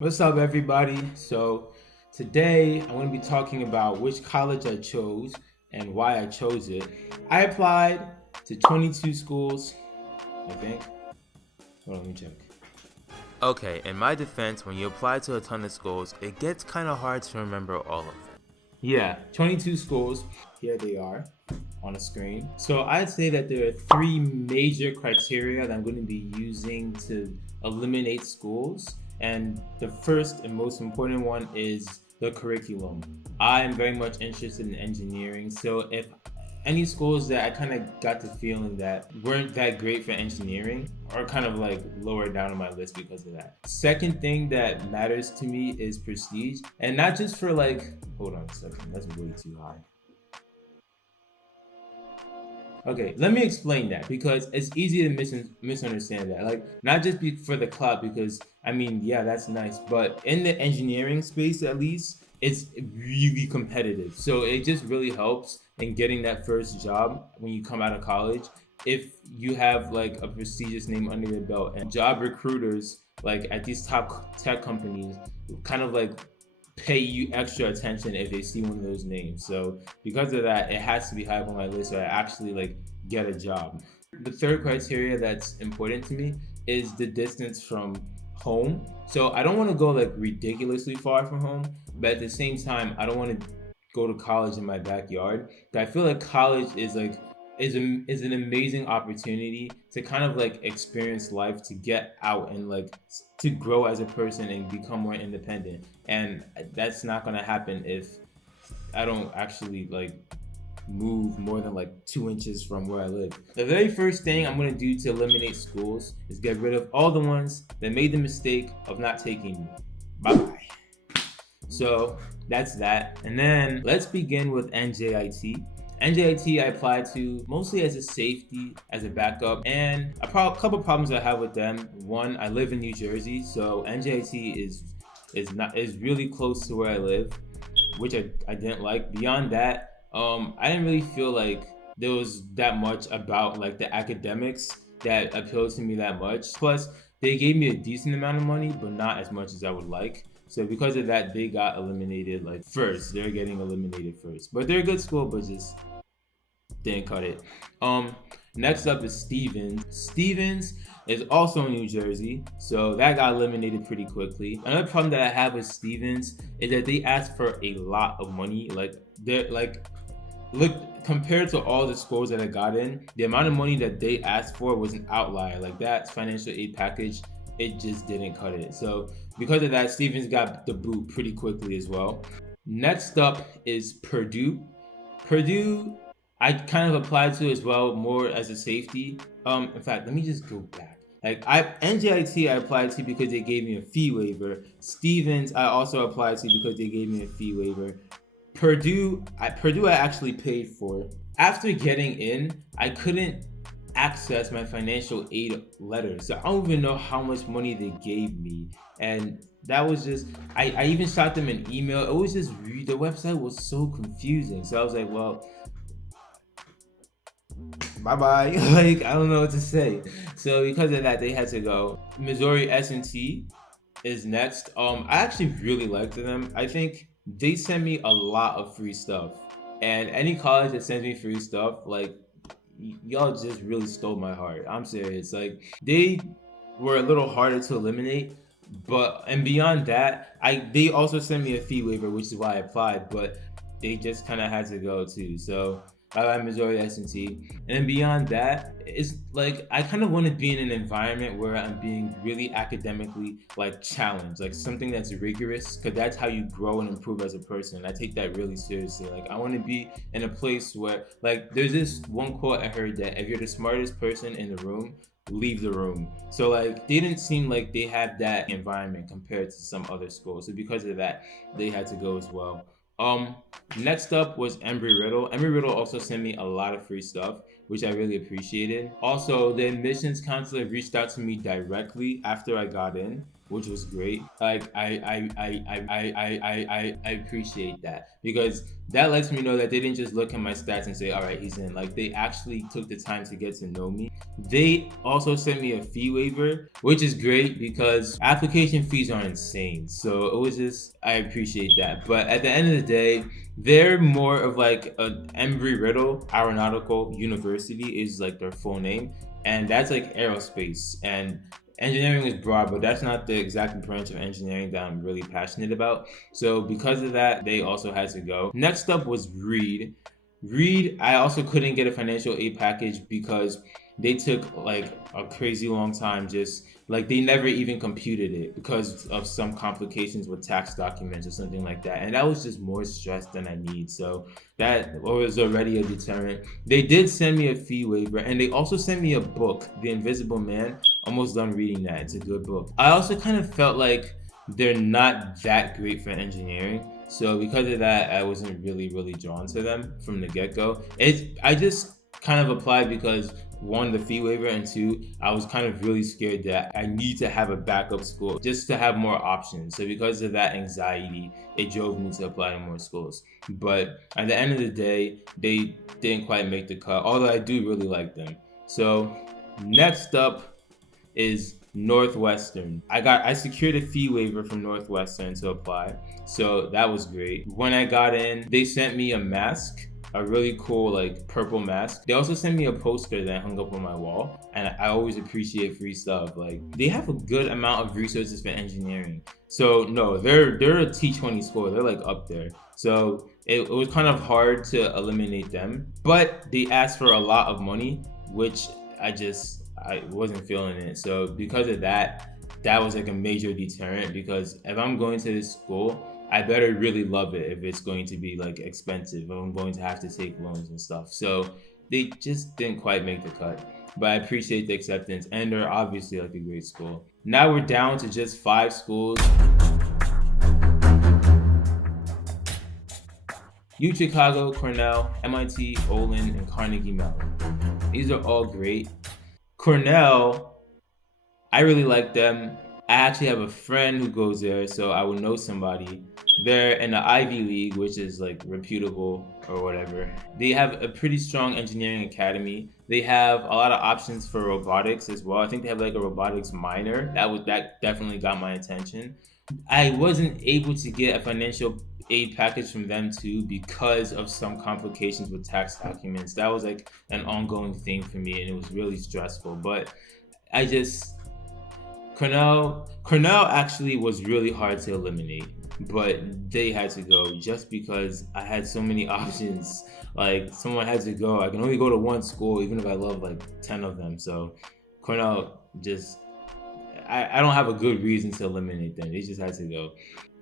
What's up, everybody? So today I'm going to be talking about which college I chose and why I chose it. I applied to 22 schools, I think. Hold on, let me check. Okay, in my defense, when you apply to a ton of schools, it gets kind of hard to remember all of them. Yeah, 22 schools. Here they are on the screen. So I'd say that there are three major criteria that I'm going to be using to eliminate schools. And the first and most important one is the curriculum. I am very much interested in engineering. So if any schools that I kind of got the feeling that weren't that great for engineering are kind of like lower down on my list because of that. Second thing that matters to me is prestige, and not just for like, hold on a second, that's way too high. Okay, let me explain that because it's easy to misunderstand that. Like, not just for the cloud, because I mean, yeah, that's nice, but in the engineering space, at least, it's really competitive. So it just really helps in getting that first job when you come out of college. If you have like a prestigious name under your belt, and job recruiters, like at these top tech companies, kind of like pay you extra attention if they see one of those names. So because of that, it has to be high up on my list so I actually like get a job. The third criteria that's important to me is the distance from home. So I don't want to go like ridiculously far from home, but at the same time, I don't want to go to college in my backyard. But I feel like college is like is an amazing opportunity to kind of like experience life, to get out and like to grow as a person and become more independent. And that's not going to happen if I don't actually like move more than like 2 inches from where I live. The very first thing I'm going to do to eliminate schools is get rid of all the ones that made the mistake of not taking me. Bye bye. So that's that. And then let's begin with NJIT. NJIT I applied to mostly as a safety, as a backup, and couple problems I have with them. One, I live in New Jersey, so NJIT is really close to where I live, which I didn't like. Beyond that, I didn't really feel like there was that much about like the academics that appealed to me that much. Plus, they gave me a decent amount of money, but not as much as I would like. So because of that, they got eliminated like first. They're getting eliminated first. But they're a good school, but just didn't cut it. Next up is Stevens. Stevens is also in New Jersey, so that got eliminated pretty quickly. Another problem that I have with Stevens is that they ask for a lot of money. Like they're like, look, compared to all the scores that I got in, the amount of money that they asked for was an outlier. Like that financial aid package, it just didn't cut it. So because of that, Stevens got the boot pretty quickly as well. Next up is Purdue. Purdue, I kind of applied to as well, more as a safety. In fact, let me just go back. Like NJIT I applied to because they gave me a fee waiver. Stevens I also applied to because they gave me a fee waiver. Purdue I actually paid for. After getting in, I couldn't access my financial aid letter. So I don't even know how much money they gave me. And that was just, I even shot them an email. It was just, the website was so confusing. So I was like, well, bye bye. Like, I don't know what to say. So because of that, they had to go. Missouri S&T is next. I actually really liked them. I think they send me a lot of free stuff. And any college that sends me free stuff, like, y'all just really stole my heart. I'm serious. Like, they were a little harder to eliminate, but and beyond that, they also sent me a fee waiver, which is why I applied, but they just kind of had to go too. So I like Missouri S&T. And then beyond that, it's like I kind of want to be in an environment where I'm being really academically like challenged, like something that's rigorous, because that's how you grow and improve as a person. I take that really seriously. Like I want to be in a place where, like, there's this one quote I heard that if you're the smartest person in the room, leave the room. So like they didn't seem like they had that environment compared to some other schools. So because of that, they had to go as well. Next up was Embry-Riddle. Embry-Riddle also sent me a lot of free stuff, which I really appreciated. Also, the admissions counselor reached out to me directly after I got in. which was great. Like I appreciate that, because that lets me know that they didn't just look at my stats and say, all right, he's in. Like, they actually took the time to get to know me. They also sent me a fee waiver, which is great because application fees are insane. So it was just, I appreciate that. But at the end of the day, they're more of like an Embry-Riddle Aeronautical University is like their full name, and that's like aerospace. And engineering is broad, but that's not the exact branch of engineering that I'm really passionate about. So because of that, they also had to go. Next up was Reed. Reed, I also couldn't get a financial aid package because they took like a crazy long time. Just like they never even computed it because of some complications with tax documents or something like that. And that was just more stress than I need. So that was already a deterrent. They did send me a fee waiver, and they also sent me a book, The Invisible Man. Almost done reading that. It's a good book. I also kind of felt like they're not that great for engineering. So because of that, I wasn't really drawn to them from the get-go. I just kind of applied because one, the fee waiver, and two, I was kind of really scared that I need to have a backup school just to have more options. So because of that anxiety, it drove me to apply to more schools. But at the end of the day, they didn't quite make the cut, although I do really like them. So next up is Northwestern. I secured a fee waiver from Northwestern to apply, so that was great. When I got in, they sent me a mask, a really cool like purple mask. They also sent me a poster that I hung up on my wall, and I always appreciate free stuff. Like, they have a good amount of resources for engineering. So no, they're a T20 school. They're like up there. So it was kind of hard to eliminate them, but they asked for a lot of money, which I wasn't feeling it. So because of that, that was like a major deterrent, because if I'm going to this school, I better really love it if it's going to be like expensive, if I'm going to have to take loans and stuff. So they just didn't quite make the cut. But I appreciate the acceptance, and they're obviously like a great school. Now we're down to just 5 schools. UChicago, Cornell, MIT, Olin, and Carnegie Mellon. These are all great. Cornell, I really like them. I actually have a friend who goes there, so I would know somebody. They're in the Ivy League, which is like reputable or whatever. They have a pretty strong engineering academy. They have a lot of options for robotics as well. I think they have like a robotics minor. That definitely got my attention. I wasn't able to get a financial aid package from them too because of some complications with tax documents. That was like an ongoing thing for me, and it was really stressful. But I just Cornell actually was really hard to eliminate, but they had to go just because I had so many options. Like, someone had to go. I can only go to one school even if I love like 10 of them. So Cornell just, I don't have a good reason to eliminate them. They just had to go.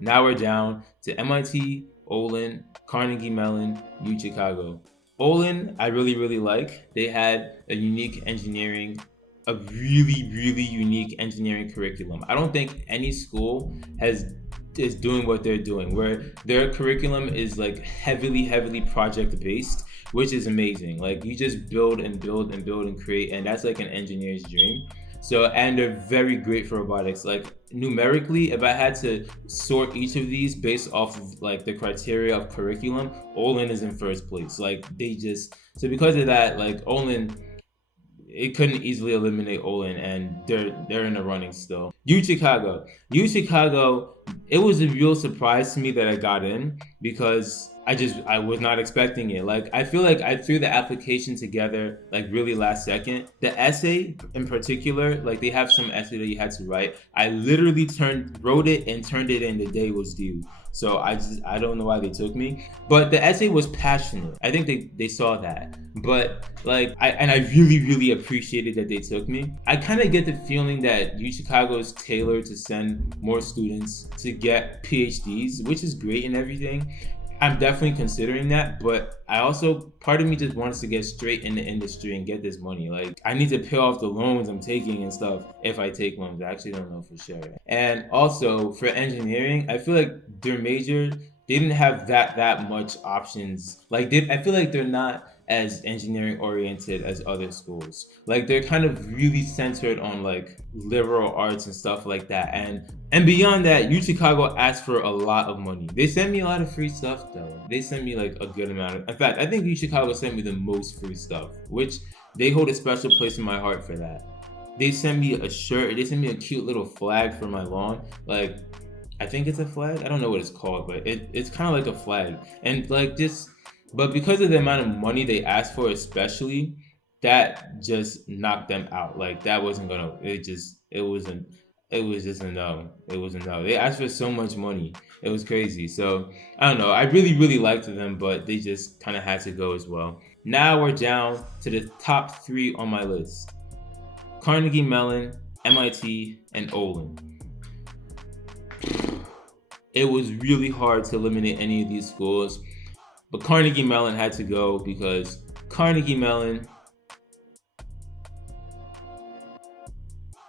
Now we're down to MIT, Olin, Carnegie Mellon, UChicago. Olin, I really like. They had a really unique engineering curriculum. I don't think any school is doing what they're doing, where their curriculum is like heavily project based, which is amazing. Like, you just build and create, and that's like an engineer's dream. So, and they're very great for robotics. Like, numerically, if I had to sort each of these based off of like the criteria of curriculum, Olin is in first place. Like, so because of that, like, Olin, it couldn't easily eliminate Olin, and they're in the running still. UChicago, it was a real surprise to me that I got in, because I was not expecting it. Like, I feel like I threw the application together like really last second. The essay in particular, like, they have some essay that you had to write. I literally wrote it and turned it in the day it was due. So I don't know why they took me, but the essay was passionate. I think they saw that. But like, I really appreciated that they took me. I kind of get the feeling that UChicago is tailored to send more students to get PhDs, which is great and everything. I'm definitely considering that, but I also, part of me just wants to get straight in the industry and get this money. Like, I need to pay off the loans I'm taking and stuff, if I take loans. I actually don't know for sure. And also for engineering, I feel like their major, they didn't have that much options. Like, I feel like they're not as engineering oriented as other schools. Like they're kind of really centered on like liberal arts and stuff like that. And beyond that, UChicago asked for a lot of money. They sent me a lot of free stuff though. They sent me like a good amount of. In fact, I think UChicago sent me the most free stuff, which they hold a special place in my heart for that. They sent me a shirt. They sent me a cute little flag for my lawn. Like I think it's a flag. I don't know what it's called, but it's kind of like a flag. And like this, but because of the amount of money they asked for, especially, that just knocked them out. Like that wasn't gonna. It wasn't. It was just a no. It was a no. They asked for so much money. It was crazy. So I don't know. I really liked them, but they just kind of had to go as well. Now we're down to the top three on my list: Carnegie Mellon, MIT, and Olin. It was really hard to eliminate any of these schools, but Carnegie Mellon had to go because Carnegie Mellon,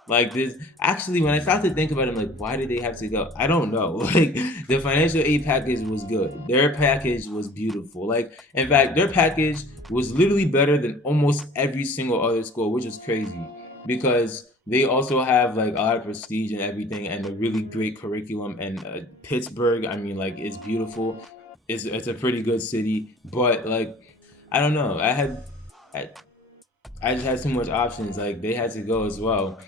like this, actually, when I started to think about it, I'm like, why did they have to go? I don't know. Like, the financial aid package was good. Their package was beautiful. Like, in fact, their package was literally better than almost every single other school, which is crazy because they also have like a lot of prestige and everything and a really great curriculum. And Pittsburgh, I mean, like, it's beautiful. It's a pretty good city, but like, I don't know. I, I just had too much options. Like they had to go as well.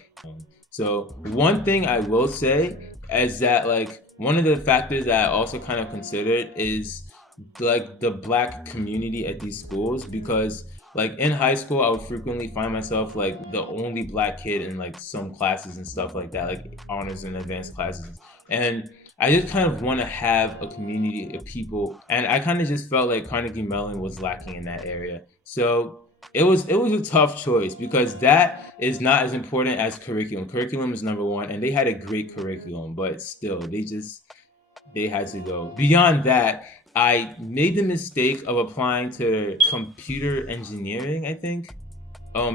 So one thing I will say is that like one of the factors that I also kind of considered is like the black community at these schools, because like in high school I would frequently find myself like the only black kid in like some classes and stuff like that, like honors and advanced classes. And I just kind of want to have a community of people, and I kind of just felt like Carnegie Mellon was lacking in that area. So it was a tough choice because that is not as important as curriculum. Curriculum is number one, and they had a great curriculum, but still, they had to go. Beyond that, I made the mistake of applying to computer engineering, I think,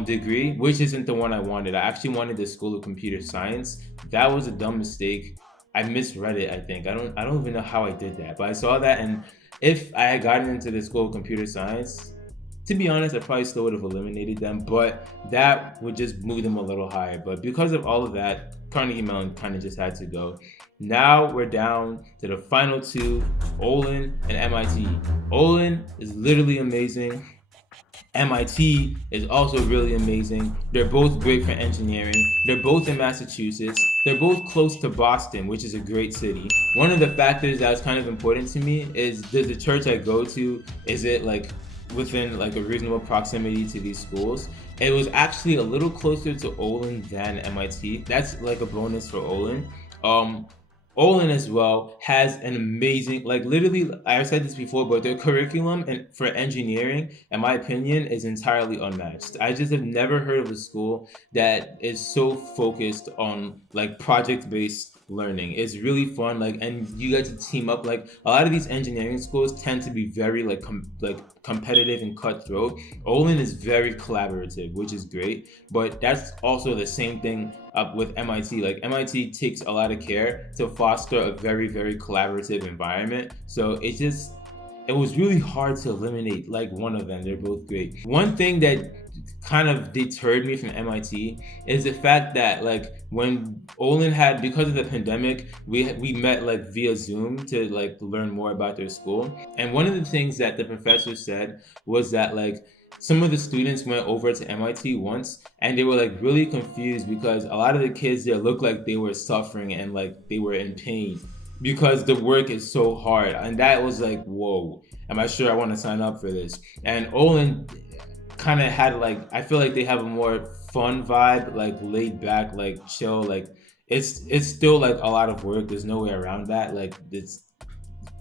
degree, which isn't the one I wanted. I actually wanted the School of Computer Science. That was a dumb mistake. I misread it, I think. I don't even know how I did that. But I saw that, and if I had gotten into the School of Computer Science, to be honest, I probably still would have eliminated them, but that would just move them a little higher. But because of all of that, Carnegie Mellon kind of just had to go. Now we're down to the final two, Olin and MIT. Olin is literally amazing. MIT is also really amazing. They're both great for engineering. They're both in Massachusetts. They're both close to Boston, which is a great city. One of the factors that was kind of important to me is, does the church I go to, is it like within like a reasonable proximity to these schools? It was actually a little closer to Olin than MIT. That's like a bonus for Olin. Olin as well has an amazing, like literally, I've said this before, but their curriculum and for engineering, in my opinion, is entirely unmatched. I just have never heard of a school that is so focused on like project-based learning. It's really fun, like, and you get to team up. Like a lot of these engineering schools tend to be very like competitive and cutthroat. Olin is very collaborative, which is great, but that's also the same thing with MIT. Like MIT takes a lot of care to foster a very collaborative environment. So it was really hard to eliminate like one of them. They're both great. One thing that kind of deterred me from MIT is the fact that like when Olin had, because of the pandemic, we met like via Zoom to like learn more about their school. And one of the things that the professor said was that like some of the students went over to MIT once and they were like really confused because a lot of the kids there looked like they were suffering and like they were in pain because the work is so hard. And that was like, whoa, am I sure I want to sign up for this? And Olin kind of had like, I feel like they have a more fun vibe, like laid back, like chill. Like it's still like a lot of work. There's no way around that. Like this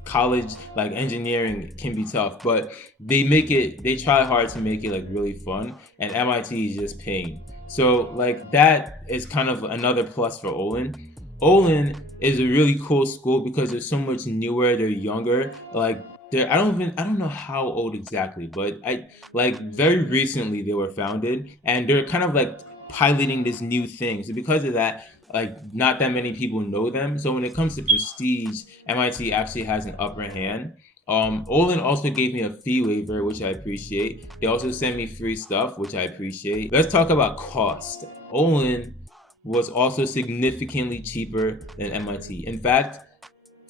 college, like engineering can be tough, but they try hard to make it like really fun. And MIT is just pain. So like that is kind of another plus for Olin. Olin is a really cool school because they're so much newer, they're younger. Like I don't know how old exactly, but I like very recently they were founded and they're kind of like piloting this new thing. So because of that, like not that many people know them. So when it comes to prestige, MIT actually has an upper hand. Olin also gave me a fee waiver, which I appreciate. They also sent me free stuff, which I appreciate. Let's talk about cost. Olin was also significantly cheaper than MIT. In fact,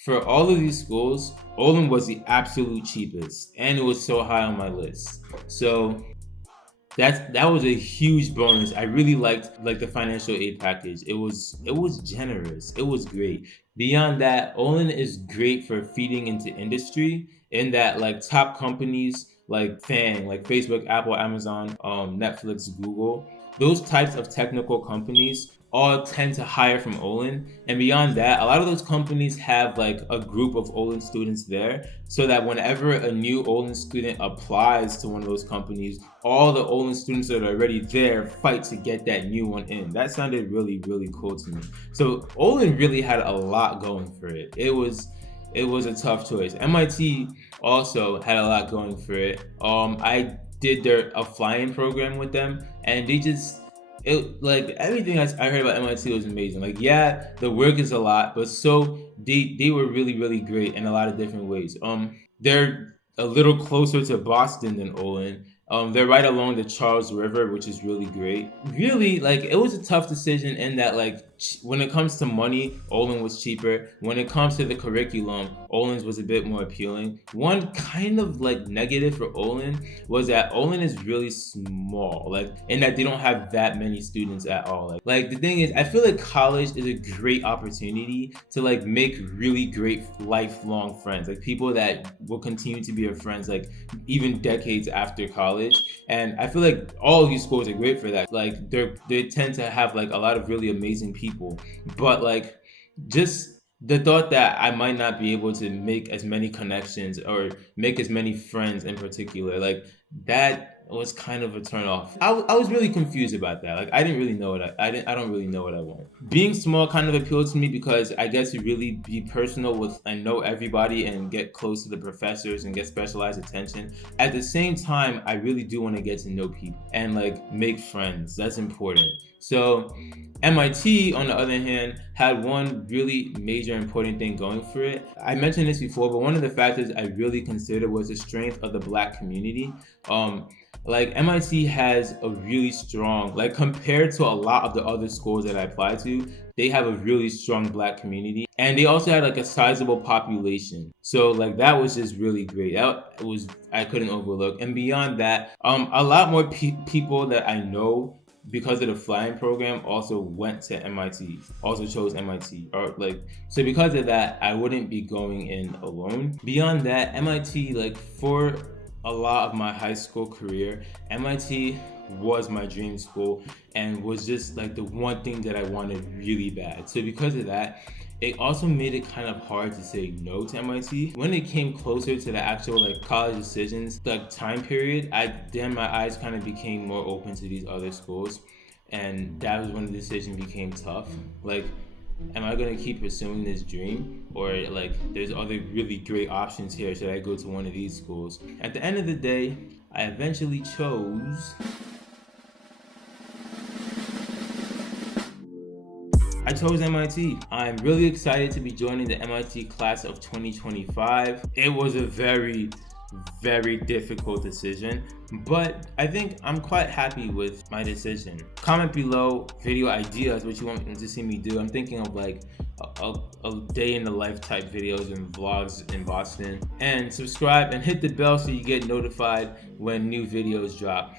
for all of these schools, Olin was the absolute cheapest, and it was so high on my list. So that was a huge bonus. I really liked the financial aid package. It was generous. It was great. Beyond that, Olin is great for feeding into industry in that like top companies like Facebook, Apple, Amazon, Netflix, Google, those types of technical companies all tend to hire from Olin. And beyond that, a lot of those companies have like a group of Olin students there, so that whenever a new Olin student applies to one of those companies, all the Olin students that are already there fight to get that new one in. That sounded really, really cool to me. So Olin really had a lot going for it. It was a tough choice. MIT also had a lot going for it. I did a flying program with them, and everything I heard about MIT was amazing. Like, yeah, the work is a lot, but so they were really, really great in a lot of different ways. They're a little closer to Boston than Olin. They're right along the Charles River, which is really great. Really, it was a tough decision in that, when it comes to money, Olin was cheaper. When it comes to the curriculum, Olin's was a bit more appealing. One kind of negative for Olin was that Olin is really small, in that they don't have that many students at all. The thing is, I feel like college is a great opportunity to make really great lifelong friends, people that will continue to be your friends even decades after college. And I feel like all of these schools are great for that. They tend to have a lot of really amazing people, but just the thought that I might not be able to make as many connections or make as many friends in particular, that was kind of a turn off. I was really confused about that. I didn't really know what I don't really know what I want. Being small kind of appealed to me because I get to really be personal with and know everybody and get close to the professors and get specialized attention. At the same time, I really do want to get to know people and make friends. That's important. So MIT, on the other hand, had one really major important thing going for it. I mentioned this before, but one of the factors I really considered was the strength of the Black community. MIT has a really strong, compared to a lot of the other schools that I applied to, they have a really strong Black community, and they also had a sizable population. So that was just really great. I couldn't overlook. And beyond that, a lot more people that I know, because of the flying program, also went to MIT, also chose MIT. So because of that, I wouldn't be going in alone. Beyond that, MIT, for a lot of my high school career, MIT was my dream school and was just the one thing that I wanted really bad. So because of that, it also made it kind of hard to say no to MIT. When it came closer to the actual college decisions, time period, my eyes kind of became more open to these other schools, and that was when the decision became tough. Am I gonna keep pursuing this dream, or there's other really great options here? Should I go to one of these schools? At the end of the day, I eventually chose. I chose MIT. I'm really excited to be joining the MIT class of 2025. It was a very, very difficult decision, but I think I'm quite happy with my decision. Comment below video ideas, what you want to see me do. I'm thinking of a day in the life type videos and vlogs in Boston. And subscribe and hit the bell so you get notified when new videos drop.